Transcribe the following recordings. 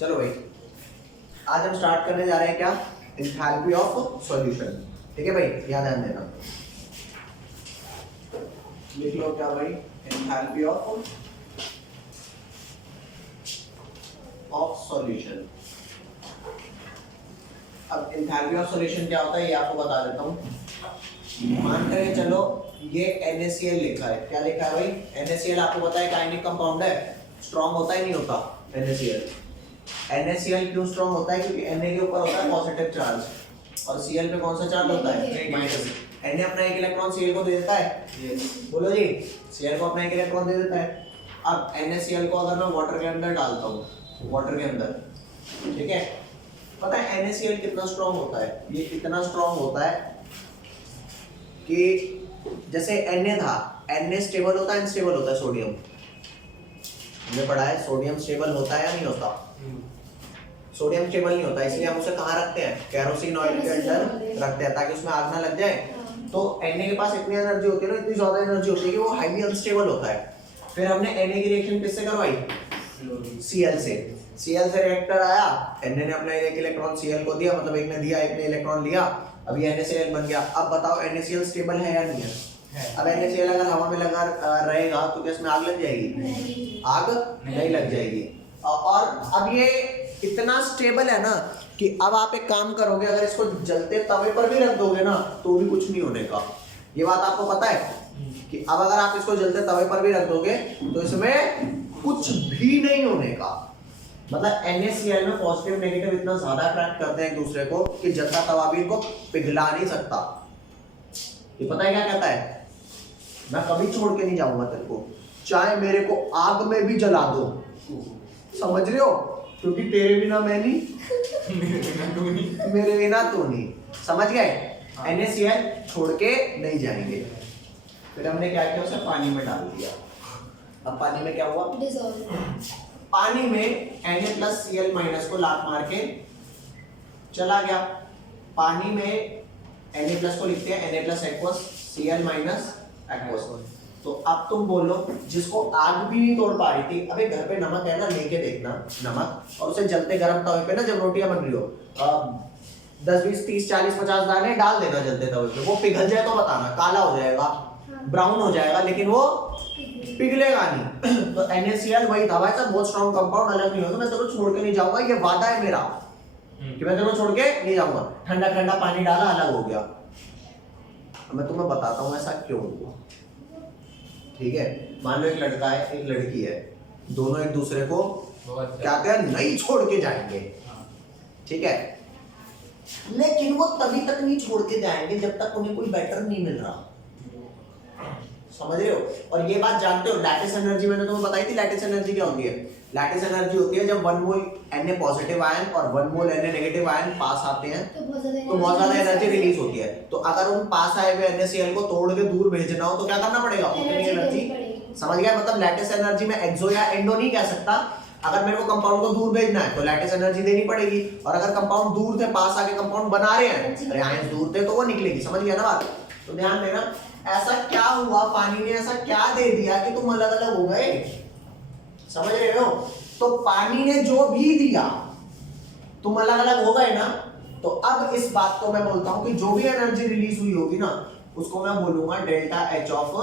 चलो भाई, आज हम स्टार्ट करने जा रहे हैं क्या, एंथैल्पी ऑफ सॉल्यूशन। ठीक है भाई, यहाँ ध्यान देना, लिख लो क्या भाई, एंथैल्पी ऑफ सॉल्यूशन। अब एंथैल्पी ऑफ सॉल्यूशन क्या होता है ये आपको बता देता हूँ। मान करें चलो ये NaCl लिखा है, क्या लिखा है भाई, NaCl आपको पता है काइनेटिक कंपाउंड है, स्ट्रॉन्ग होता है नहीं होता NaCl। NaCl क्यों स्ट्रॉन्ग होता है, क्योंकि Na के ऊपर होता है पॉजिटिव चार्ज और Cl पे कौन सा चार्ज होता है, माइनस। Na अपना एक इलेक्ट्रॉन Cl को दे देता है, बोलो जी, Cl को अपना एक इलेक्ट्रॉन दे देता है। अब NaCl को अगर मैं वाटर के अंदर डालता हूँ, वाटर के अंदर, ठीक है, पता है NaCl कितना स्ट्रॉन्ग होता है, ये इतना स्ट्रॉन्ग होता है कि जैसे Na था, Na स्टेबल होता है, अनस्टेबल होता है सोडियम, हमने पढ़ा है सोडियम स्टेबल होता है या नहीं होता, सोडियम स्टेबल नहीं होता, इसलिए हम उसे कहाँ रखते हैं, केरोसिन ऑयल के अंदर रखते हैं ताकि उसमें आग ना लग जाए। तो Na के पास इतनी एनर्जी होती है ना, इतनी ज्यादा एनर्जी होती है कि वो हाईली अनस्टेबल होता है। फिर हमने Na की रिएक्शन किससे करवाई, Cl से, Cl से रिएक्टर आया, Na ने अपना एक इलेक्ट्रॉन Cl को दिया, मतलब एक ने दिया एक ने इलेक्ट्रॉन लिया, अभी NaCl बन गया। अब बताओ NaCl स्टेबल है या नहीं है, अब NaCl अगर हवा में लगा रहेगा तो क्या इसमें आग लग जाएगी, आग नहीं लग जाएगी। और अब ये इतना स्टेबल है ना कि अब आप एक काम करोगे, अगर इसको जलते तवे पर भी रख दोगे ना तो भी कुछ नहीं होने का, ये बात आपको पता है कि अब अगर आप इसको जलते तवे पर भी रख दोगे तो इसमें कुछ भी नहीं होने का। मतलब NaCl में पॉजिटिव नेगेटिव इतना ज्यादा अट्रैक्ट करते हैं एक दूसरे को कि जलता तवा भी इनको पिघला नहीं सकता। ये पता है क्या कहता है, मैं कभी छोड़ के नहीं जाऊंगा तेरे को, चाहे मेरे को आग में भी जला दो, समझ रहे हो, क्योंकि तेरे बिना मैं नहीं मेरे बिना तू नहीं, समझ गए। NaCl छोड़ के नहीं जाएंगे। फिर हमने क्या किया, उसे पानी में डाल दिया। अब पानी में क्या हुआ, पानी में Na+Cl- को लात मार के चला गया। पानी में Na+ को लिखते हैं Na+aqueous, Cl- तो अब तुम बोलो, जिसको आग भी नहीं तोड़ पा रही थी, अबे घर पे नमक है ना, लेके देखना नमक, और उसे जलते गर्म तवे पे ना जब रोटियां बन रही हो 10 20 30 40 50 दाने डाल देना जलते तवे पे, वो पिघल जाए तो बताना, काला हो जाएगा, ब्राउन हो जाएगा, लेकिन वो पिघलेगा नहीं। तो NaCl वही था भाई साहब, बहुत स्ट्रॉन्ग कंपाउंड, अलग नहीं होगा, मैं तेरे को छोड़ के नहीं जाऊंगा, ये वादा है मेरा कि मैं तेरे को छोड़ के नहीं जाऊंगा। ठंडा ठंडा पानी डाला, अलग हो गया। अब मैं तुम्हें बताता हूँ ऐसा क्यों हुआ, ठीक है। मान लो एक लड़का है एक लड़की है, दोनों एक दूसरे को क्या कहते हैं, नहीं छोड़ के जाएंगे, ठीक है, लेकिन वो तभी तक नहीं छोड़ के जाएंगे जब तक उन्हें कोई बेटर नहीं मिल रहा, समझ रहे हो। और ये बात जानते हो, लैटिस एनर्जी मैंने तुम्हें बताई थी, लैटिस एनर्जी क्या होती है, लैटिस एनर्जी होती है जब 1 मोल Na पॉजिटिव आयन और 1 मोल Na नेगेटिव आयन पास आते हैं तो बहुत ज्यादा एनर्जी रिलीज होती है। तो अगर उन पास आए हुए NaCl को तोड़ के दूर भेजना हो तो क्या करना पड़ेगा, उतनी एनर्जी, समझ गया। मतलब लैटिस एनर्जी में एक्सो या एंडो नहीं कह सकता, अगर मेरे को कंपाउंड को दूर भेजना है तो लैटिस एनर्जी देनी पड़ेगी, और अगर कंपाउंड दूर थे पास आके कंपाउंड बना रहे हैं, अरे आयंस दूर थे तो वो निकलेगी, समझ गया ना बात। तो ध्यान देना, ऐसा क्या हुआ, पानी ने ऐसा क्या दे दिया कि तुम अलग अलग हो गए, समझ रहे हो। तो पानी ने जो भी दिया तुम अलग अलग हो गए ना, तो अब इस बात को मैं बोलता हूं कि जो भी एनर्जी रिलीज हुई होगी ना उसको मैं बोलूंगा डेल्टा H ऑफ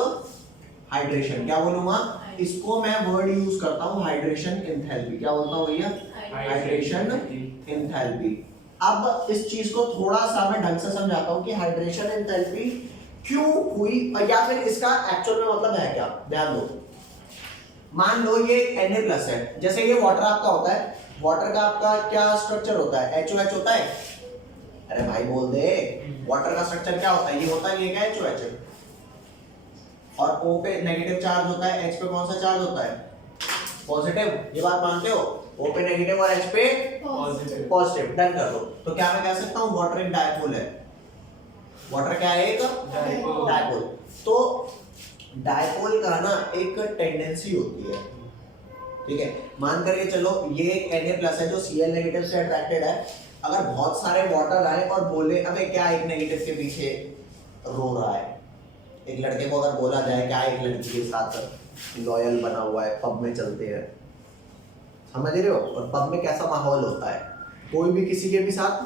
हाइड्रेशन। क्या बोलूंगा, इसको मैं वर्ड यूज करता हूं हाइड्रेशन एंथैल्पी। क्या बोलता हूं भैया, हाइड्रेशन एंथैल्पी। अब इस चीज को थोड़ा सा मैं ढंग से समझाता हूं कि हाइड्रेशन एंथैल्पी क्यों हुई, या फिर इसका एक्चुअल में मतलब है क्या। ध्यान दो, मान लो ये Na+ है, जैसे ये वाटर आपका होता है, वाटर का आपका क्या स्ट्रक्चर होता है, HOH होता है, अरे भाई बोल दे, वाटर का स्ट्रक्चर क्या होता है, ये होता है, ये क्या HOH, और O पे नेगेटिव चार्ज होता है, H पे कौन सा चार्ज होता है, पॉजिटिव, ये बात मानते हो, O पे नेगेटिव और H पे पॉजिटिव, डन कर दो। तो क्या मैं कह सकता हूँ वाटर एक डायपोल है, वाटर क्या है, एक डायपोल। तो डायपोल का ना एक टेंडेंसी होती है, ठीक है, मान करके चलो ये एक Na+ है जो Cl नेगेटिव से अट्रैक्टेड है, अगर बहुत सारे वाटर आए और बोले अबे क्या एक नेगेटिव के पीछे रो रहा है, एक लड़के को अगर बोला जाए क्या एक लड़की के साथ लॉयल बना हुआ है, पब में चलते हैं, समझ रहे हो? और पब में कैसा माहौल होता है, कोई भी किसी के भी साथ,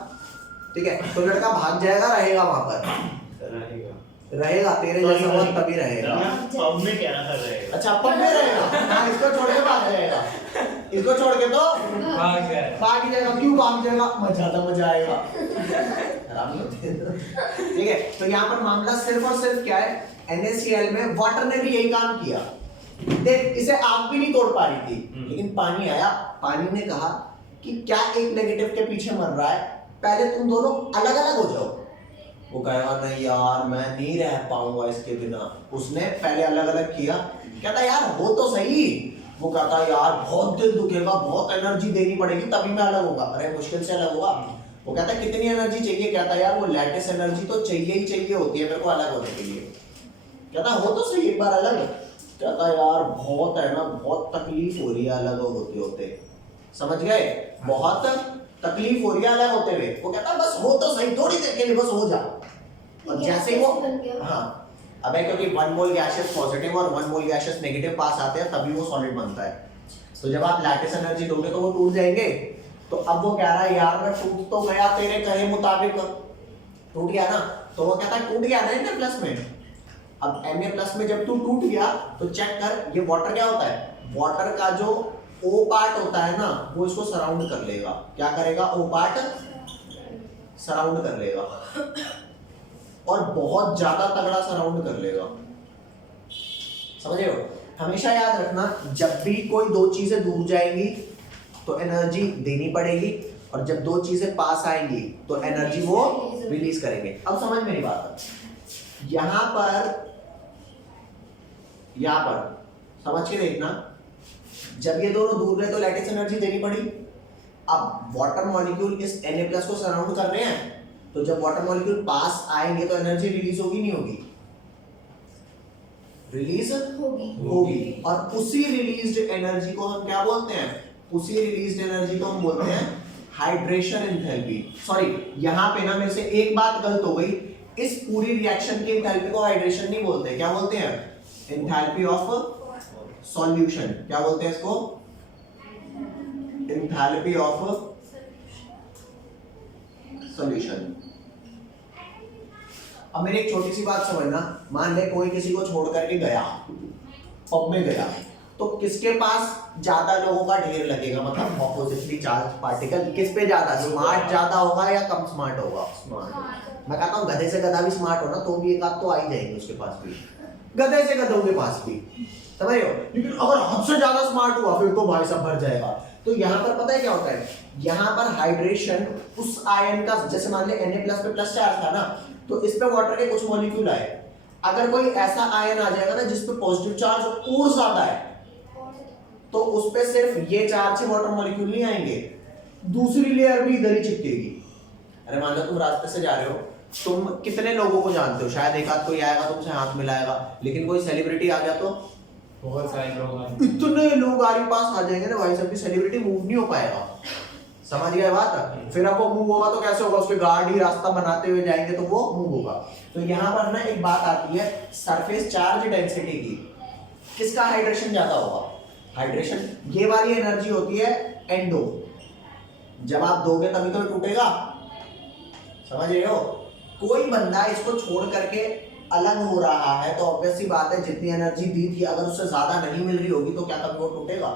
ठीक है, तो लड़का भाग जाएगा, रहेगा वहां पर, रहेगा तेरे जैसा वक्त तभी रहेगा। पब में क्या कर रहेगा? अच्छा पब में रहेगा, हाँ इसको छोड़ के भाग जाएगा, इसको छोड़ के तो भाग जाएगा। क्यों भाग जाएगा? मजा आएगा। ठीक है, तो यहाँ पर मामला सिर्फ और सिर्फ क्या है, NaCl में वाटर ने भी यही काम किया। देख इसे आग भी नहीं तोड़ पा रही थी, लेकिन पानी आया, पानी ने कहा कि क्या एक नेगेटिव के पीछे मर रहा है, पहले तुम दोनों अलग अलग हो जाओ। वो कहेगा नहीं यार मैं नहीं रह पाऊंगा इसके बिना। उसने पहले अलग अलग किया, कहता यार हो तो सही। वो कहता यार बहुत दिल दुखेगा, बहुत एनर्जी देनी पड़ेगी तभी मैं अलग होगा। अरे मुश्किल से अलग होगा। वो कहता कितनी एनर्जी चाहिए? कहता यार वो लैटिस एनर्जी तो चाहिए ही चाहिए होती है मेरे को अलग होने के लिए। कहता हो तो सही एक बार अलग। कहता यार बहुत है ना, बहुत तकलीफ हो रही है अलग होते होते। समझ गए? बहुत तकलीफ हो रही है अलग होते हुए। वो कहता बस हो तो सही, थोड़ी देर के लिए बस हो जा। और जैसे ही वो हाँ अबे क्योंकि 1 मोल गैसेस पॉजिटिव और 1 मोल गैसेस नेगेटिव पास आते हैं तभी वो सॉलिड बनता है। तो जब आप लैटिस एनर्जी दोगे तो वो टूट जाएंगे। तो अब वो कह रहा है यार मैं टूट तो गया तेरे कहे मुताबिक, टूट गया ना। तो वो कहता है टूट गया ना Na+ में। अब Na+ में जब तू टूट गया तो चेक कर, ये वाटर क्या होता है? वाटर का जो O पार्ट होता है ना वो इसको सराउंड कर लेगा। क्या करेगा? O पार्ट सराउंड कर लेगा और बहुत ज्यादा तगड़ा सराउंड कर लेगा। समझ रहे हो? हमेशा याद रखना जब भी कोई दो चीजें दूर जाएंगी तो एनर्जी देनी पड़ेगी, और जब दो चीजें पास आएंगी तो एनर्जी वो रिलीज करेंगे। अब समझ मेरी बात है, यहां पर समझ के देखना, जब ये दोनों दूर गए तो लैटिस एनर्जी देनी पड़ी। अब वाटर मॉलिक्यूल इस Na+ को सराउंड कर रहे हैं, तो जब वाटर मॉलिक्यूल पास आएंगे तो एनर्जी रिलीज होगी नहीं होगी? रिलीज होगी। और उसी रिलीज्ड एनर्जी को हम क्या बोलते हैं? उसी रिलीज्ड एनर्जी को हम बोलते हैं हाइड्रेशन एंथैल्पी। सॉरी यहां पे ना मेरे से एक बात गलत हो गई, इस पूरी रिएक्शन की एंथैल्पी को हाइड्रेशन नहीं बोलते, क्या बोलते हैं? Enthalpy of solution. क्या बोलते हैं इसको? Enthalpy of solution. अब मेरी एक छोटी सी बात समझना, मान ले कोई किसी को छोड़ करके गया, पब में गया, तो किसके पास ज्यादा लोगों का ढेर लगेगा? मतलब ऑपोजिटली चार्ज पार्टिकल किस पे ज्यादा? स्मार्ट ज्यादा होगा या कम स्मार्ट होगा? स्मार्ट। मैं कहता हूँ गधे से गधा भी स्मार्ट हो ना तो भी एक आध तो आ ही जाएंगे उसके पास भी, गधे से गधों के पास भी। समझ रहे हो? लेकिन अगर हमसे ज्यादा स्मार्ट हुआ फिर तो भाई सब भर जाएगा। तो यहाँ पर पता है क्या होता है? यहाँ पर हाइड्रेशन उस आयन का, जैसे मान ले Na+ पे प्लस चार्ज था ना, तो इस पे वाटर के कुछ मॉलिक्यूल आए। अगर कोई ऐसा आयन आ जाएगा ना जिस पे पॉजिटिव चार्ज और ज्यादा है, तो उस पे सिर्फ ये चार्ज से वाटर मॉलिक्यूल नहीं आएंगे, दूसरी लेयर भी इधर ही चिपकेगी। अरे मान लो तुम रास्ते से जा रहे हो, तुम कितने लोगों को जानते हो? शायद एक आध कोई आएगा तुमसे हाथ मिलाएगा, लेकिन कोई सेलिब्रिटी आ गया तो बहुत सारे लोग, इतने लोग आगे पास आ जाएंगे ना भाई, सबकी सेलिब्रिटी मूव नहीं हो पाएगा। समझ गए बात? फिर अब वो मूव होगा तो कैसे होगा? उसके गार्ड ही रास्ता बनाते हुए जाएंगे तो वो मूव होगा। तो यहाँ पर ना एक बात आती है सरफेस चार्ज डेंसिटी की, किसका हाइड्रेशन ज्यादा होगा? हाइड्रेशन, ये वाली एनर्जी होती है एंडो, जब आप दोगे तभी तो टूटेगा। समझ रहे हो? कोई बंदा इसको छोड़ करके अलग हो रहा है तो ऑब्वियस सी बात है जितनी एनर्जी दी थी अगर उससे ज्यादा नहीं मिल रही होगी तो क्या कभी वो टूटेगा?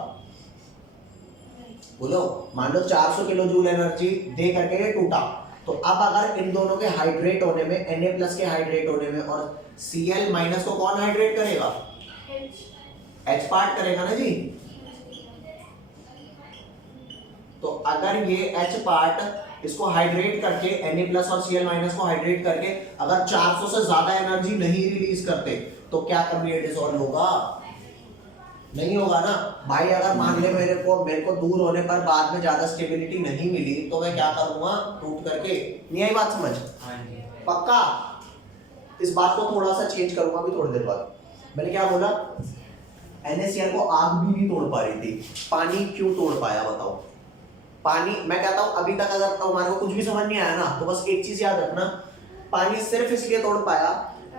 बोलो, मान लो 400 किलो जूल एनर्जी दे करके ये टूटा, तो अब अगर इन दोनों के हाइड्रेट होने में, Na+ के हाइड्रेट होने में और Cl- को कौन हाइड्रेट करेगा? H पार्ट करेगा ना जी। तो अगर ये H पार्ट इसको हाइड्रेट करके, Na+ और Cl- को हाइड्रेट करके अगर 400 से ज्यादा एनर्जी नहीं रिलीज करते तो क्या कभी ये डिसॉल्व होगा? नहीं होगा ना भाई। अगर मान ले मेरे को दूर होने पर बाद में ज्यादा स्टेबिलिटी नहीं मिली तो मैं क्या करूंगा? टूट करके। नहीं आई बात समझ? पक्का? इस बात को थोड़ा सा चेंज करूंगा अभी थोड़ी देर बाद। मैंने क्या बोला? NaCl को आग भी नहीं तोड़ पा रही थी, पानी क्यों तोड़ पाया बताओ? पानी, मैं कहता हूं अभी तक अगर हमारे को कुछ भी समझ नहीं आया ना तो बस एक चीज याद रखना, पानी सिर्फ इसलिए तोड़ पाया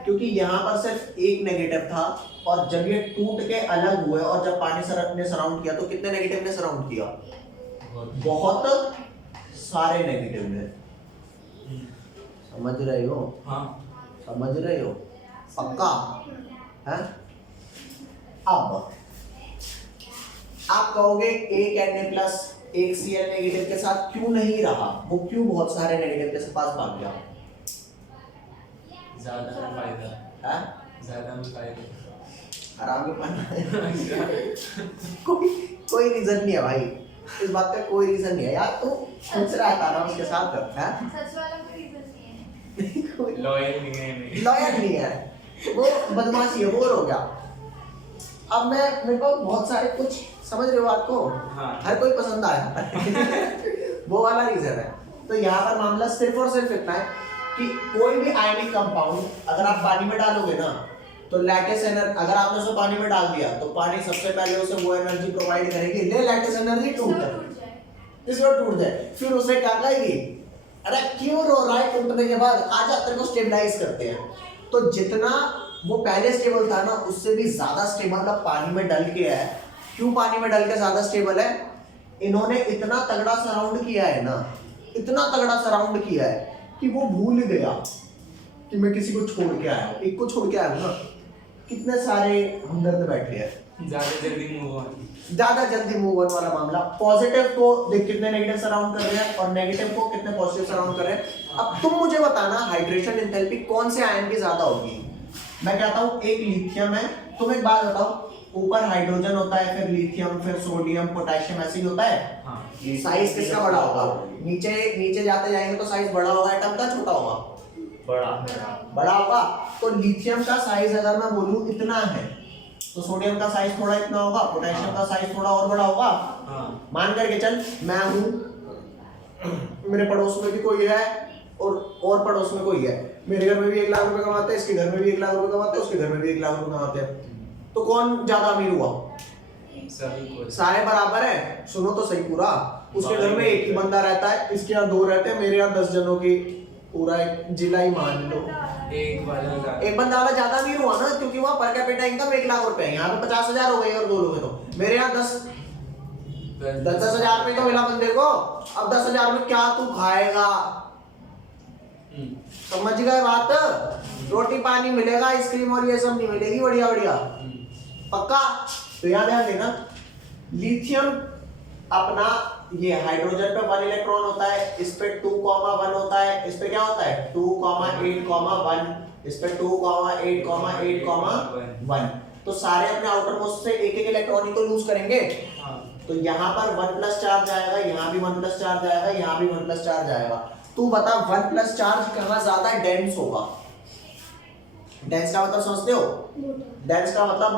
क्योंकि यहाँ पर सिर्फ एक नेगेटिव था और जब ये टूट के अलग हुए और जब पानी ने सराउंड किया तो कितने नेगेटिव ने सराउंड किया? बहुत सारे नेगेटिव ने। समझ रहे हो? हाँ समझ रहे हो? पक्का है? अब आप कहोगे एक Na प्लस एक Cl नेगेटिव के साथ क्यों नहीं रहा, वो क्यों बहुत सारे नेगेटिव के पास भाग गया? ज्यादा फायदा है? ज्यादा में फायदा आराम में पाना कोई रीजन नहीं है भाई, इस बात का कोई रीजन नहीं है यार, तू खुद से रहता ना उसके साथ है? सच वाला कोई रीजन नहीं है। लॉयल नहीं है लॉयल नहीं है, वो बदमाशी है, बोर हो गया। अब मैं मेरे को बहुत सारे कुछ समझ रहे हो बात को? हाँ। हर कोई पसंद आया वो वाला रीजन है। तो यहाँ पर मामला सिर्फ और सिर्फ इतना है कि कोई भी आयनिक कंपाउंड अगर आप पानी में डालोगे ना तो लैटिस एनर्जी, अगर आपने उसे पानी में डाल दिया तो पानी सबसे पहले उसे वो एनर्जी प्रोवाइड करेगी, ले लैटिस एनर्जी टूट जाए, इसको टूट जाए, फिर उसे क्या कहेगी, अरे क्यों रो रहा है, टूटने के बाद आजा तेरे को स्टेबलाइज करते हैं। तो जितना वो पहले स्टेबल था ना उससे भी ज्यादा स्टेबल अब पानी में डल के है। क्यों पानी में डल के ज्यादा स्टेबल है? इन्होंने इतना तगड़ा सराउंड किया है ना, इतना तगड़ा सराउंड किया है कि वो भूल गया कि मैं किसी को छोड़ के आया हूँ, एक को छोड़ के आया हूँ ना। कितने सारे हमदर्द बैठे हैं, ज्यादा जल्दी मूव ऑन वाला मामला। पॉजिटिव को देख कितने नेगेटिव सराउंड कर रहे हैं और नेगेटिव को कितने पॉजिटिव सराउंड कर रहे हैं। अब तुम मुझे बताना हाइड्रेशन एंथैल्पी कौन से आयन की ज्यादा होगी? मैं कहता हूँ एक लिथियम है, तुम एक बात बताओ, ऊपर हाइड्रोजन होता है, फिर लिथियम, फिर सोडियम, पोटेशियम, ऐसे ही होता है। हाँ। साइज किसका बड़ा होगा? नीचे नीचे जाते जाएंगे तो साइज बड़ा होगा, एटम का छोटा होगा, बड़ा होगा। तो लिथियम का साइज अगर मैं बोलूं इतना है तो सोडियम का साइज थोड़ा इतना होगा, पोटेशियम का साइज थोड़ा और बड़ा होगा। मान करके चल मैं हूं, मेरे पड़ोस में भी कोई है और पड़ोस में कोई है, मेरे घर में भी 1 लाख रुपए कमाते हैं, इसके घर में भी 1 लाख रुपए कमाते हैं, उसके घर में भी 1 लाख रुपए कमाते हैं, तो कौन ज्यादा अमीर हुआ? सारे बराबर है। सुनो तो सही पूरा, उसके घर में एक ही बंदा रहता है, इसके यहाँ 2 रहते हैं, मेरे यहाँ 10 जनों की पूरा एक जिला ही मान लो। एक बंदा वाला ज्यादा अमीर हुआ ना, क्योंकि वहाँ पर कैपिटा इनकम 1 लाख रुपए है, यहाँ पे 50,000 हो गई और बोलोगे तो मेरे यहाँ 10,000 रुपए तो मिला बंदे को। अब 10,000 में क्या तू खाएगा? समझ गए बात? रोटी पानी मिलेगा, आइसक्रीम और ये सब नहीं मिलेगी, बढ़िया बढ़िया पक्का। तो याद देना, लिथियम अपना ये हाइड्रोजन पे 1 इलेक्ट्रॉन होता है, इस पे 2,1 होता है, इस पे क्या होता है 2,8,1, इस पे 2,8,8,1। तो सारे अपने आउटर मोस्ट से एक इलेक्ट्रॉन ही तो लूज करेंगे। तो यहाँ पर 1 प्लस चार्ज आएगा, यहाँ भी 1 प्लस चार्ज आएगा, यहाँ भी 1 प्लस चार्ज आएगा। तू बता 1 प्लस चार्ज कहाँ ज्यादा डेंस होगा? डेंस का मतलब समझते हो? डेंस का मतलब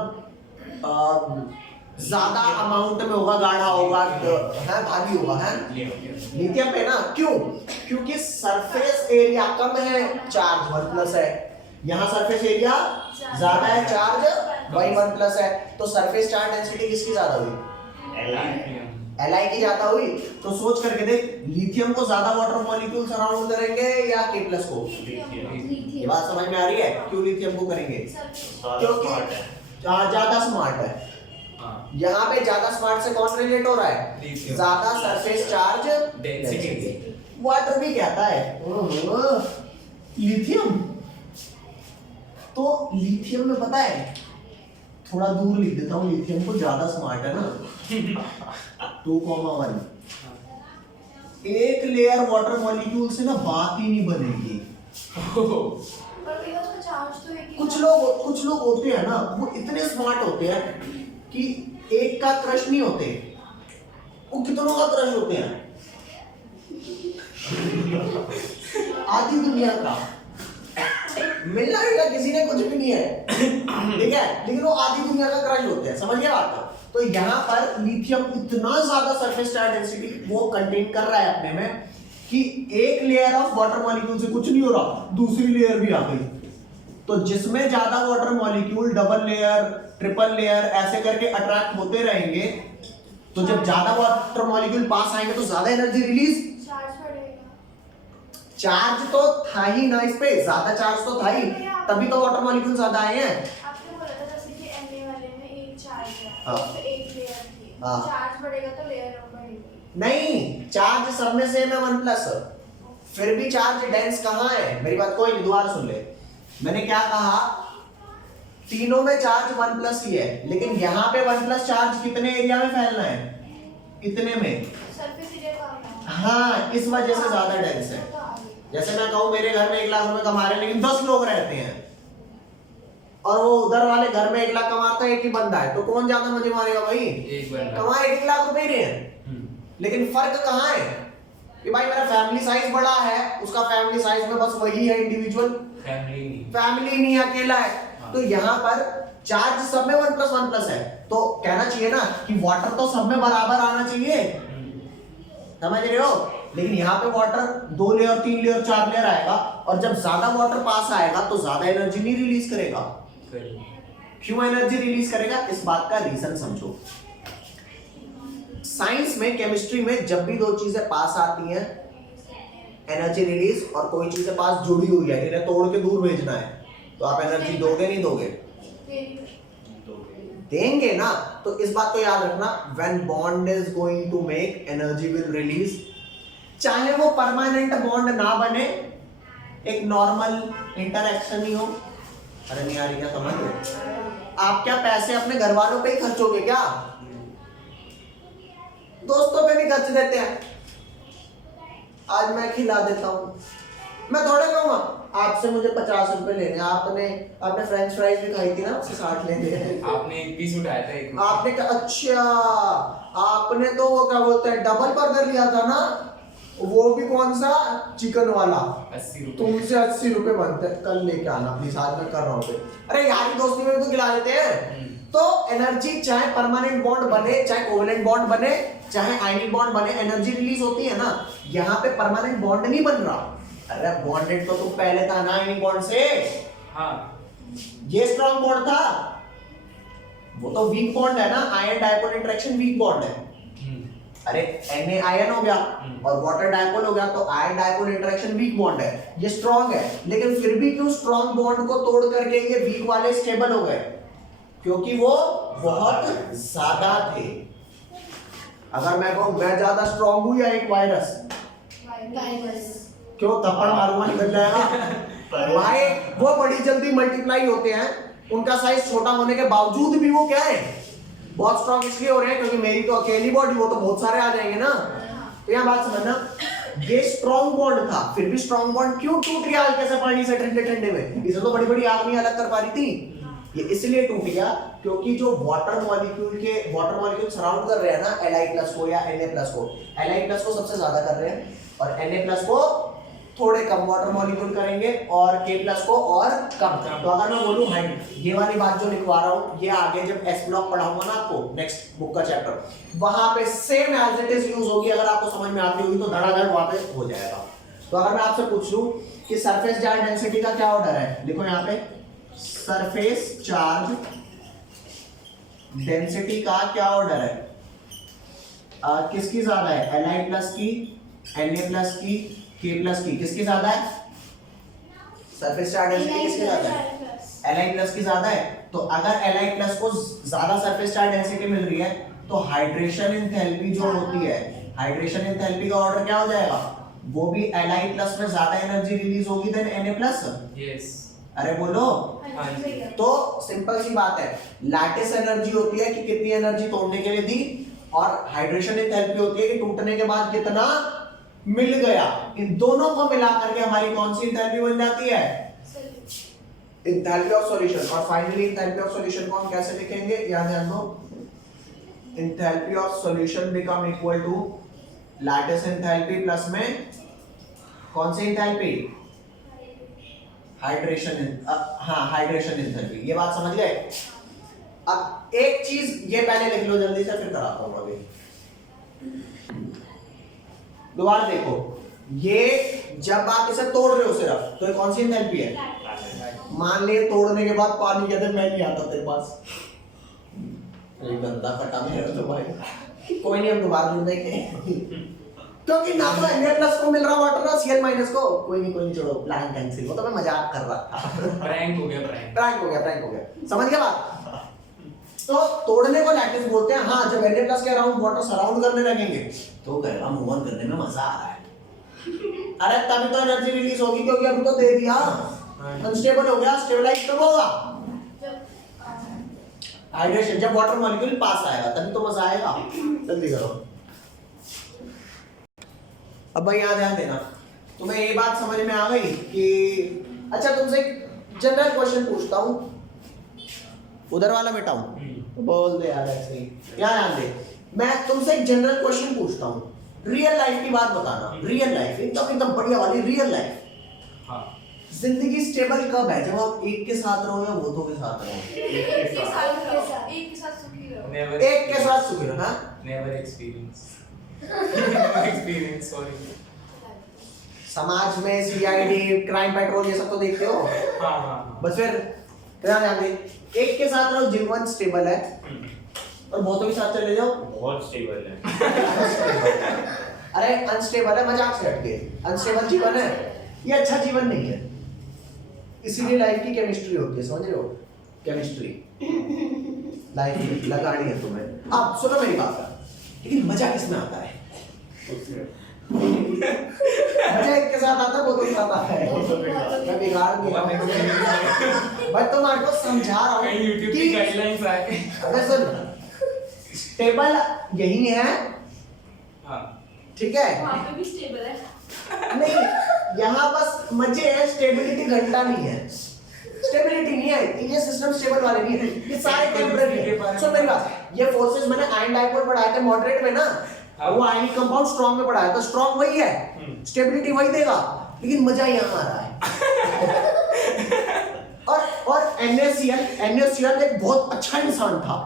ज्यादा अमाउंट में होगा, गाढ़ा होगा, है भारी होगा, है लिथियम पे ना। क्यों? क्योंकि सरफेस एरिया कम है, चार्ज 1 प्लस है, यहाँ सरफेस एरिया ज्यादा है, चार्ज वही 1 प्लस है। तो सरफेस चार्ज डेंसिटी किसकी ज्यादा हुई? Li की ज्यादा हुई। तो सोच करके देख, लिथियम को ज्यादा वाटर मॉलिक्यूल सराउंड करेंगे या K+ को? ये बात समझ में आ रही है क्यों लिथियम को करेंगे? क्योंकि ज्यादा स्मार्ट है। यहाँ पे ज्यादा स्मार्ट से कौन रिलेट हो रहा है? ज्यादा सरफेस चार्ज डेंसिटी। वाटर भी कहता है लिथियम। तो लिथियम में पता है, थोड़ा दूर लिख देता हूँ, लिथियम को ज्यादा स्मार्ट है ना 2,1। एक लेयर वाटर मॉलिक्यूल से ना बात ही नहीं बनेगी। कुछ लोग होते हैं ना, वो इतने स्मार्ट होते हैं कि एक का क्रश नहीं होते, वो कितनों का क्रश होते हैं, आधी दुनिया का। मिलना मिलना किसी ने कुछ भी नहीं है, ठीक है, लेकिन वो आधी दुनिया का क्रश होते हैं। समझ गया बात? तो यहाँ पर लिथियम इतना ज्यादा सरफेस चार्ज डेंसिटी वो कंटेन कर रहा है अपने में कि एक लेयर ऑफ वाटर मॉलिक्यूल से कुछ नहीं हो रहा, दूसरी लेयर भी आ गई। तो जिसमें ज्यादा water molecule double layer, triple layer ऐसे करके अट्रैक्ट होते रहेंगे, तो जब ज्यादा वाटर मॉलिक्यूल पास आएंगे तो ज्यादा एनर्जी रिलीज। चार्ज तो था ही ना, इस पे ज्यादा चार्ज तो था ही, तभी तो वाटर मॉलिक्यूल ज्यादा आए हैं। आपने बोला था जैसे कि Na वाले में एक चार्ज है, हाँ। तो एक लेयर थी, हाँ। चार्ज बढ़ेगा तो लेयर बढ़ेगी। नहीं, चार्ज सब में सेम है 1 प्लस, फिर भी चार्ज डेंस कहाँ है? मेरी बात कोई नहीं, दोबारा सुन ले। मैंने क्या कहा, तीनों में चार्ज 1 प्लस ही है, लेकिन यहाँ पे 1 प्लस चार्ज कितने एरिया में फैलना है? इतने में। सरफेस एरिया का होना। हाँ, इस वजह से ज्यादा डेंस है। तो आगे। जैसे मैं कहूँ मेरे घर में 1 लाख रुपए कमा रहे हैं, लेकिन 10 लोग रहते हैं, और वो उधर वाले घर में 1 लाख कमाता है, एक ही बंदा है, तो कौन ज्यादा मजे मारेगा भाई? एक बंदा कमाए 1 लाख रुपए ही रहे हैं, लेकिन फर्क कहाँ है कि भाई मेरा फैमिली साइज बड़ा है, उसका फैमिली साइज में बस वही है इंडिविजुअल, फैमिली नहीं अकेला है। हाँ। तो यहाँ पर चार्ज सब में 1 प्लस है, तो कहना चाहिए ना कि वाटर तो सब में बराबर आना चाहिए, समझ रहे हो? लेकिन यहाँ पे वाटर 2 लेयर 3 लेयर 4 लेयर आएगा, और जब ज्यादा वाटर पास आएगा तो ज्यादा एनर्जी नहीं रिलीज करेगा। क्यों एनर्जी रिलीज करेगा? इस बात का रीजन समझो। साइंस में, केमिस्ट्री में जब भी 2 चीजें पास आती हैं, एनर्जी रिलीज, और कोई चीजें पास जुड़ी हुई है, इन्हें तोड़ के दूर भेजना है, तो आप एनर्जी दोगे नहीं दोगे? देंगे ना। तो इस बात को याद रखना, when bond is going to make energy will release, चाहे वो परमानेंट बॉन्ड ना बने, एक नॉर्मल इंटरैक्शन ही हो। अरे नहीं आ रही क्या समझ लो? आप क्या पैसे अपने घर वालों पे ही खर्चोगे क्या? दोस्तों पे भी खर्च देते हैं। आज मैं खिला देता हूँ, मैं थोड़े कहूँगा आपसे मुझे 50 रुपए लेने, आपने फ्रेंच फ्राइज भी खाई थी ना, आपसे 60 लेने हैं। आपने एक पीस उठाया था, एक आपने कहा अच्छा, आपने तो वो क्या बोलते हैं डबल बर्गर लिया था ना, वो भी कौन सा, चिकन वाला, 80 रुपए। तुमसे 80 रुपए बनते हैं, कल लेके आना प्लीज, आज मैं कर रहा हूँ। अरे यारी दोस्ती में भी तो खिला देते हैं। तो एनर्जी चाहे परमानेंट बॉन्ड बने, चाहे कोवेलेंट बॉन्ड बने, चाहे आयनिक बॉन्ड बने, एनर्जी रिलीज होती है ना। यहाँ पे परमानेंट बॉन्ड नहीं बन रहा। अरे बॉन्डेड तो तुम पहले था ना आयनिक बॉन्ड से। हाँ, ये स्ट्रॉन्ग बॉन्ड था, वो तो वीक बॉन्ड है ना, ion dipole interaction weak bond है। अरे Na आयन हो गया और वाटर डायपोल हो गया, तो ion dipole interaction weak bond है, ये स्ट्रॉन्ग है। लेकिन फिर भी क्यों स्ट्रॉन्ग बॉन्ड को तोड़ करके ये वीक वाले स्टेबल हो गए? क्योंकि वो बहुत ज्यादा थे। अगर मैं कहूं मैं ज्यादा स्ट्रॉन्ग हूं या एक वायरस, क्यों थप्पड़ मारूंगा निकल जाएगा भाई। वो बड़ी जल्दी मल्टीप्लाई होते हैं, उनका साइज छोटा होने के बावजूद भी वो क्या है, बहुत स्ट्रॉन्ग इसलिए हो रहे हैं क्योंकि मेरी तो अकेली बॉडी, वो तो बहुत सारे आ जाएंगे ना। तो यहाँ बात समझना, ये स्ट्रॉन्ग बॉन्ड था, फिर भी स्ट्रॉन्ग बॉन्ड क्यों टूट गया हल्के से पानी से ठंडे ठंडे में? इसे तो बड़ी बड़ी आग नहीं अलग कर पा रही थी। ये इसलिए टूट गया क्योंकि जो वाटर मॉलिक्यूल सराउंड कर रहे हैं ना Li+ को या Na+ को, Li+ को सबसे ज्यादा कर रहे हैं और Na+ को थोड़े कम वाटर मॉलिक्यूल करेंगे और K+ को और कम। तो अगर मैं बोलूं हाइड, ये वाली बात जो लिखवा रहा हूं, ये आगे जब S ब्लॉक पढ़ाऊंगा ना आपको नेक्स्ट बुक का चैप्टर, वहां पे same as it is use होगी। अगर आपको समझ में आती होगी तो धड़ाधड़ वहां पे हो जाएगा। तो अगर मैं आपसे पूछ लूं कि सरफेस चार्ज डेंसिटी का क्या ऑर्डर है, लिखो यहाँ पे सरफेस चार्ज डेंसिटी का क्या ऑर्डर है? किसकी ज्यादा है? Li+ की, Na+ की, K+ की, किसकी ज्यादा है? सरफेस चार्ज डेंसिटी किसकी ज्यादा है? Li+ की ज्यादा है। तो अगर Li+ को ज्यादा सरफेस चार्ज डेंसिटी मिल रही है तो हाइड्रेशन एंथैल्पी जो होती है, हाइड्रेशन एंथैल्पी का ऑर्डर क्या हो जाएगा? वो भी Li+ में ज्यादा एनर्जी रिलीज होगी देन Na+। यस। अरे बोलो। तो सिंपल सी बात है, लैटिस एनर्जी होती है कि कितनी एनर्जी तोड़ने के लिए दी, और हाइड्रेशन एंथैल्पी होती है कि टूटने के बाद कितना मिल गया। इन दोनों को मिलाकर के हमारी कौन सी एंथैल्पी बन जाती है? Enthalpy of solution. और फाइनली एंथैल्पी ऑफ सॉल्यूशन को हम कैसे लिखेंगे, याद ध्यान दो, enthalpy of solution become equal to lattice enthalpy plus में कौन सी एंथैल्पी? हाइड्रेशन। हाँ, हाइड्रेशन एंथैल्पी। ये बात समझ गए? अब एक चीज ये पहले लिख लो जल्दी से, फिर कराता हूं अभी। दोबारा देखो, ये जब आप इसे तोड़ रहे हो सिर्फ, तो ये कौन सी एंथैल्पी है? मान लिए तोड़ने के बाद पानी कहते मैं नहीं आता तेरे पास, एक गंदा फटा मेरे तो भाई। कोई नहीं, हम दोबारा जोड़ देंगे। क्योंकि ना तो Na प्लस को मिल रहा वाटर ना Cl माइनस को। कोई नहीं छोड़ो, प्लान कैंसिल। वो तो मैं मजाक कर रहा था। प्रैंक हो गया, प्रैंक। प्रैंक हो गया। समझ गया बात? तो तोड़ने को लैटिस बोलते हैं। हाँ, जब Na प्लस के अराउंड वाटर सराउंड करने लगेंगे तो कहेगा मूव ऑन करने में मजा आ रहा है। अरे तभी तो एनर्जी रिलीज होगी, क्योंकि अभी तो दे दिया, अनस्टेबल हो गया। स्टेबलाइज कब होगा? हाइड्रेशन, जब वाटर मॉलिक्यूल पास आएगा तभी तो मजा आएगा। जल्दी करो। अब भाई यहाँ ध्यान देना, तुम्हें ये बात समझ में आ गई कि अच्छा तुमसे एक जनरल क्वेश्चन पूछता हूँ, उधर वाला मिटाऊं तो बोल दे यार ऐसे ही। यहाँ ध्यान दे, मैं तुमसे एक जनरल क्वेश्चन पूछता हूँ, रियल लाइफ की बात बताना। रियल लाइफ एकदम बढ़िया वाली रियल लाइफ। हाँ। जिंदगी स्टेबल कब है? जब आप एक के साथ रहो या वो दो के साथ रहो? एक के साथ सुखी रहो। नेवर एक के साथ सुखी रहो। हाँ, never experience. Never experience, sorry. समाज में सीआईडी, क्राइम पेट्रोल ये सब तो देखते हो। हाँ। बस फिर ध्यान दे, एक के साथ रहो जीवन स्टेबल है, और बहुतों के साथ चले जाओ बहुत स्टेबल है। अरे अनस्टेबल है, मजाक से हटके। अनस्टेबल जीवन है, ये अच्छा जीवन नहीं है। इसीलिए लाइफ की केमिस्ट्री होती है, समझ रहे हो? केमिस्ट्री लाइफ में लगानी है तुम्हें। अब सुनो मेरी बात, लेकिन मजा किसमें आता है? मजा एक के साथ आता है, बहुतों के साथ आता है। मैं बिगाड़ नहीं रहा हूं, मैं तुम्हारे को समझा रहा हूँ कहीं YouTube की गाइडलाइंस आए। अबे सुन, स्टेबल यही है, हाँ। ठीक है? वहाँ पे भी स्टेबल है। नहीं, यहाँ बस मजे है, स्टेबिलिटी घंटा नहीं है। स्टेबिलिटी नहीं है, ये सिस्टम स्टेबल वाले नहीं है, ये सारे टेम्पररी है। सुन मेरी बात, ये फोर्सेस मैंने आयन डाइपोल पढ़ाए थे मॉडरेट में ना, और वो आयनिक कंपाउंड स्ट्रॉन्ग में पढ़ाया था। स्ट्रॉन्ग वही है, स्टेबिलिटी वही देगा, लेकिन मजा यहाँ आ रहा है। और NaCl एक बहुत अच्छा इंसान था।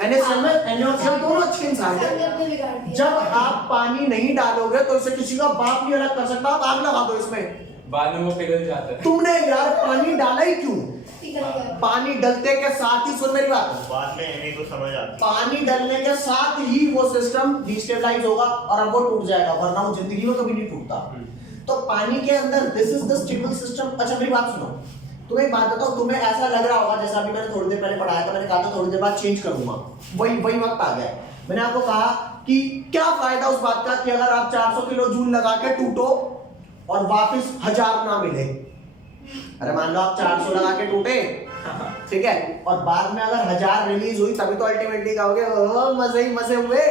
NaCl में NaCl दोनों अच्छे इंसान थे। संगत ने बिगाड़ दिया। जब आप पानी नहीं डालोगे तो इसे किसी का बाप नहीं अलग कर सकता। आप आग लगा दो इसमें, बाद में वो पिघल जाता है। तुमने यार पानी डाला ही क्यों? पिघल गया। पानी डलते के साथ ही, सुन मेरी बात, बाद में एने को समझ आती पानी डलने के साथ ही वो सिस्टम डिस्टेबलाइज होगा और अब वो टूट जाएगा, वरना वो जिंदगी में कभी नहीं टूटता। तो पानी के अंदर this is the stable system. अच्छा मेरी बात सुनो, तुम्हें एक बात बताओ, तुम्हें ऐसा लग रहा होगा जैसा अभी मैंने थोड़ी देर पहले पढ़ाया था, मैंने कहा था थोड़ी देर बाद चेंज करूंगा, वही वक्त आ गया। मैंने आपको कहा कि क्या फायदा उस बात का कि अगर आप 400 किलो जूल लगा के टूटो और वापस 1000 ना मिले। अरे मान लो आप 400 लगा के टूटे, ठीक है, और बाद में अगर 1000 रिलीज हुई, तभी तो अल्टीमेटली कहोगे ओह मजे ही मजे हुए।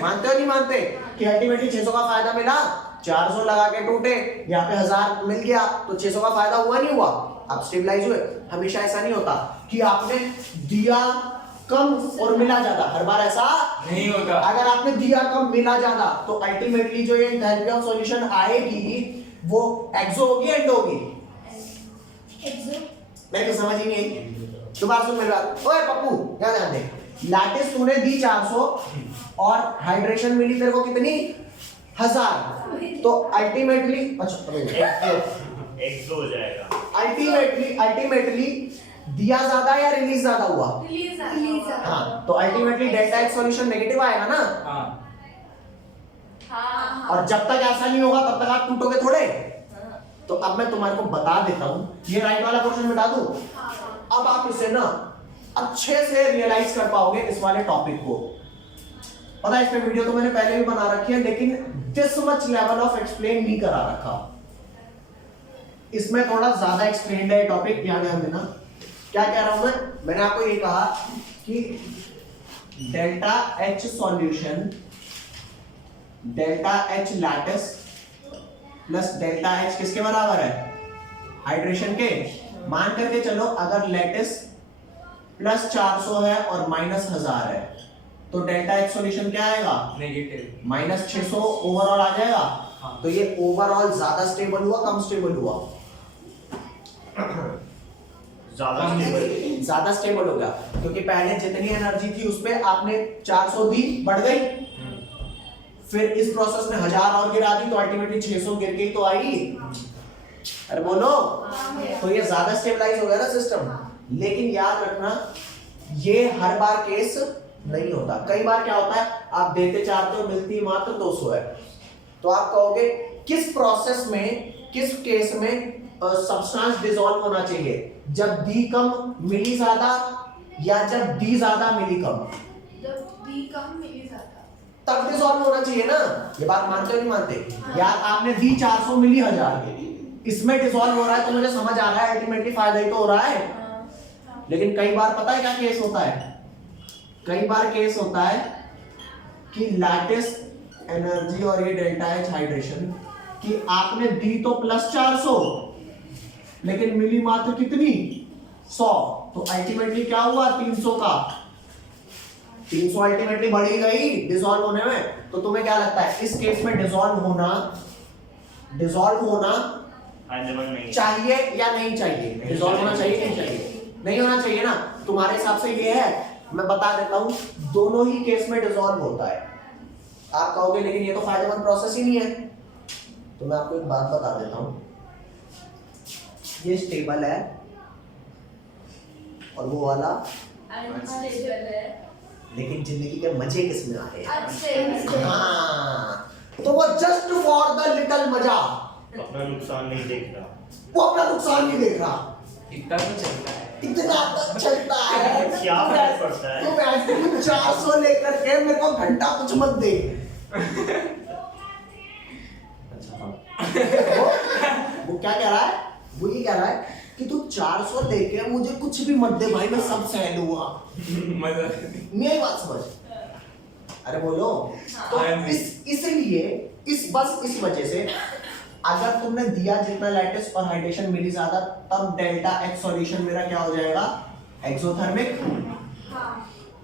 मानते हो नहीं मानते कि अल्टीमेटली 600 का फायदा मिला? 400 लगा के टूटे, यहाँ पे 1000 मिल गया, तो 600 का फायदा हुआ नहीं हुआ? आप स्टेबलाइज हुए। हमेशा ऐसा नहीं होता कि आपने दिया कम और मिला ज्यादा, हर बार ऐसा नहीं होता। अगर आपने दिया कम मिला ज्यादा, तो अल्टीमेटली जो ये एंथैल्पी ऑफ सॉल्यूशन आएगी वो एक्सो होगी, एंडो होगी? मेरे को समझ ही नहीं आई। दोबारा सुन मेरी बात। ओए पप्पू क्या ध्यान दे, लैटिस तूने दी 400 और हाइड्रेशन मिली तेरे को कितनी? 1000। तो अल्टीमेटली अच्छा एक्सो हो जाएगा। अल्टीमेटली दिया ज्यादा या रिलीज ज्यादा हुआ? रिलीज हाँ, तो ultimately delta x solution negative आएगा ना। हाँ। हाँ। और जब तक ऐसा नहीं होगा तब तक आप टूटोगे थोड़े। तो अब मैं तुम्हारे को बता देता हूं, ये राइट वाला पोर्शन मिटा दूं। अब आप इसे ना अच्छे से रियलाइज कर पाओगे इस वाले टॉपिक को। पता है, इस पे वीडियो तो मैंने पहले भी बना रखी है, लेकिन this much level of explain नहीं करा रखा। इसमें थोड़ा ज्यादा एक्सप्लेन्ड है टॉपिक, ध्यान देना। क्या कह रहा हूं मैं? मैंने आपको ये कहा कि delta H solution, delta H lattice plus delta H किसके बराबर है? हाइड्रेशन के। मान करके चलो अगर लैटिस प्लस 400 है और माइनस 1000 है, तो डेल्टा एच सॉल्यूशन क्या आएगा? नेगेटिव। माइनस 600 ओवरऑल आ जाएगा। हाँ। तो ये ओवरऑल ज्यादा स्टेबल हुआ कम स्टेबल हुआ? ज्यादा स्टेबल हो गया, क्योंकि पहले जितनी एनर्जी थी उस पे आपने 400 दी, बढ़ गई। फिर इस प्रोसेस में 1000 और गिरा दी, तो अल्टीमेटली 600 गिर के ही तो आई। अरे बोलो, तो ये ज्यादा स्टेबलाइज हो गया ना सिस्टम। लेकिन याद रखना, ये हर बार केस नहीं होता। कई बार क्या होता है, आप देते चाहते हो, मिलती मात्र 200 है, तो आप कहोगे किस प्रोसेस में, किस केस में सब्सटेंस डिसॉल्व होना चाहिए, जब डी कम मिली ज्यादा या जब डी ज्यादा मिली कम, जब डी कम मिली ज्यादा तब डिसॉल्व होना चाहिए ना। ये बात मानते हो नहीं मानते? यार आपने दी 400 मिली 1000, इसमें डिसॉल्व हो रहा है तो मुझे समझ आ रहा है अल्टीमेटली फायदा ही तो हो रहा है। लेकिन कई बार पता है क्या केस होता है, कई बार केस होता है कि लैटिस एनर्जी और ये डेल्टा एच हाइड्रेशन कि आपने दी तो +400 लेकिन मिली मात्र कितनी 100, तो अल्टीमेटली क्या हुआ 300 का 300 अल्टीमेटली बढ़ी गई डिसॉल्व होने में। तो तुम्हें क्या लगता है इस केस में डिसॉल्व होना फायदेमंद नहीं चाहिए या नहीं चाहिए? डिसॉल्व होना चाहिए नहीं चाहिए? नहीं होना चाहिए ना। तुम्हारे हिसाब से ये है, मैं बता देता हूं दोनों ही केस में डिसॉल्व होता है। आप कहोगे लेकिन ये तो फायदेमंद प्रोसेस ही नहीं है, तो मैं आपको एक बात बता देता हूं, ये स्टेबल है और वो वाला, अनस्टेबल है, लेकिन जिंदगी के मजे किसमें आ रहे हैं? अनस्टेबल। हाँ, तो वो जस्ट फॉर द लिटिल मजा, अपना नुकसान नहीं देख रहा। वो अपना नुकसान नहीं देख रहा, इतना तो चलता है। इतना तो चलता है। क्या फर्क पड़ता है? तुम आइसक्रीम 400 लेकर के मेरे को घंटा कुछ मत दे। अच्छा हाँ। वो क्या कह रहा है? वो ये कह रहा है कि तू 400 लेके मुझे कुछ भी मत दे भाई, मैं सब सहन लूंगा। मजा मेरी बात समझ। अरे बोलो। तो हाँ जी। इसलिए इस वजह से अगर तुमने दिया जितना लैटिस और हाइड्रेशन मिली ज्यादा, तब डेल्टा एच सॉल्यूशन मेरा क्या हो जाएगा? एक्सोथर्मिक।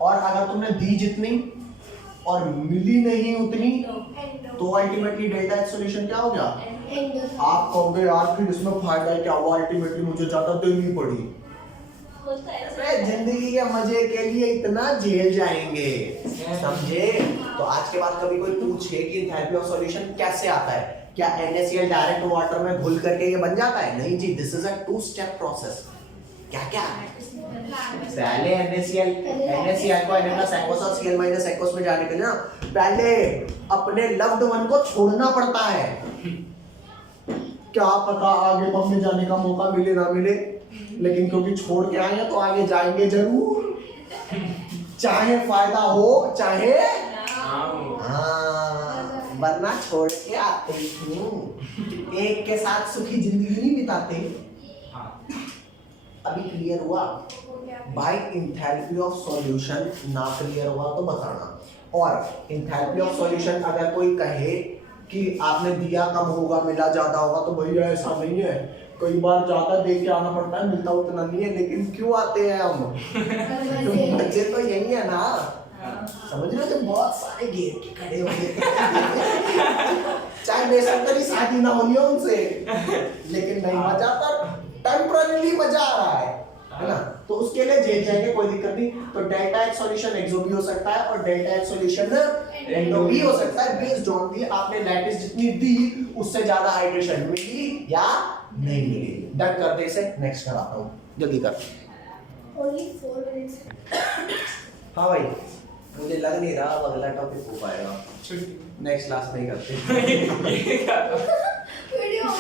और अगर तुमने दी जितनी और मिली नहीं उतनी, तो अल्टीमेटली डेल्टा एच सॉल्यूशन क्या हो गया? आप कहोगे यार फिर इसमें फायदा क्या हुआ, अल्टीमेटली मुझे ज्यादा देनी पड़ी। अरे जिंदगी के मजे के लिए इतना झेल जाएंगे, समझे? तो आज के बाद कभी कोई पूछे कि एंथैल्पी ऑफ सॉल्यूशन कैसे आता है, क्या NaCl डायरेक्ट वाटर में घुल करके ये बन जाता है? नहीं जी, दिस इज अ 2-स्टेप प्रोसेस। क्या क्या पहले NaCl को Na प्लस एक्वस और Cl माइनस एक्वस में जाने के लिए ना पहले अपने लव्ड वन को छोड़ना पड़ता है। क्या पता आगे पब जाने का मौका मिले ना मिले, लेकिन क्योंकि छोड़ के आए हैं तो आगे जाएंगे जरूर, चाहे फायदा हो चाहे वरना छोड़ के आते हूँ। एक के साथ सुखी जिंदगी नहीं बिताते। अभी क्लियर हुआ भाई? एंथैल्पी ऑफ सॉल्यूशन ना क्लियर हुआ तो बताना। और एंथैल्पी ऑफ सॉल्यूशन अगर कोई कहे कि आपने दिया कम होगा मिला ज्यादा होगा, तो भैया ऐसा नहीं है। कई बार ज्यादा दे के आना पड़ता है, मिलता उतना नहीं है, लेकिन क्यों आते हैं हम? मजे तो यही है ना, समझ रहे हो? तो बहुत सारे घेर के खड़े होंगे, चाहे बेसरकारी शादी ना होनी हो उनसे, लेकिन नहीं मजा, पर टेम्पररीली मजा आ रहा है ना? तो उसके लिए जेल जाएंगे, कोई दिक्कत नहीं। तो डेल्टा एच सॉल्यूशन एक्सो भी हो सकता है और डेल्टा एच सॉल्यूशन एंडो भी हो सकता है, बेस्ड ऑन दी आपने लैटिस जितनी दी उससे ज्यादा हाइड्रेशन मिली या नहीं मिली। डन कर दे इसे, नेक्स्ट कराता हूँ, जल्दी कर। Only 4 minutes. हाँ भाई, मुझे लग नहीं रहा अब अगला टॉपिक हो पाएगा। नेक्स्ट क्लास नहीं करते। ये क्या था? Video on